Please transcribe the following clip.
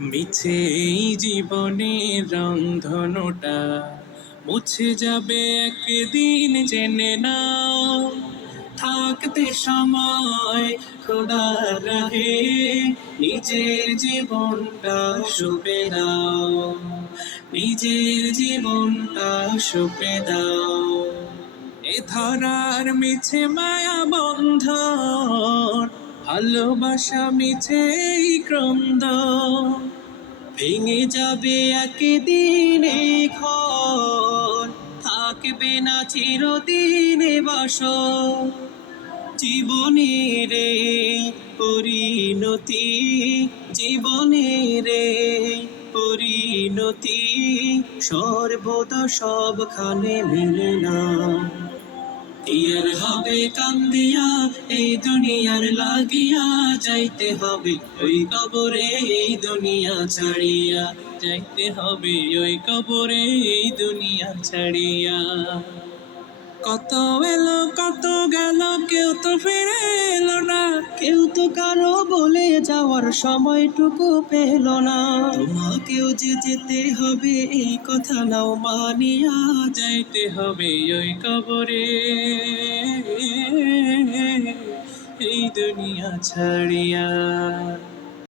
মিছে এই জীবনের রংধনুটা মুছে যাবে একদিন, জেনে নাও। থাকতে সময় খোদার রাহে নিজের জীবনটা সঁপে দাও, নিজের জীবনটা সঁপে দাও। এ ধরার মিছে মায়া বন্ধন, ভালোবাসা মিছে এই ক্রন্দন, ভেঙে যাবে একদিন এই ঘর, থাকবে না চিরদিনে বাসর। জীবনের পরিণতি, জীবনের পরিণতি সর্বদা সবখানে মেলে না। ইয়ার হবে কান্দিয়া এই দুনিয়ার লাগিয়া, যাইতে হবে ওই কবরে এই দুনিয়া ছাড়িয়া, যাইতে হবে ওই কবরে এই দুনিয়া ছাড়িয়া। কত এলো কত গেল, কেউ তো ফিরে এলো না, কেউ তো কারো বলে যাওয়ার সময়টুকু পেল না। তোমাকেও যে যেতে হবে এই কথা নাও মানিয়া, যাইতে হবে ওই কবরে এই দুনিয়া ছাড়িয়া।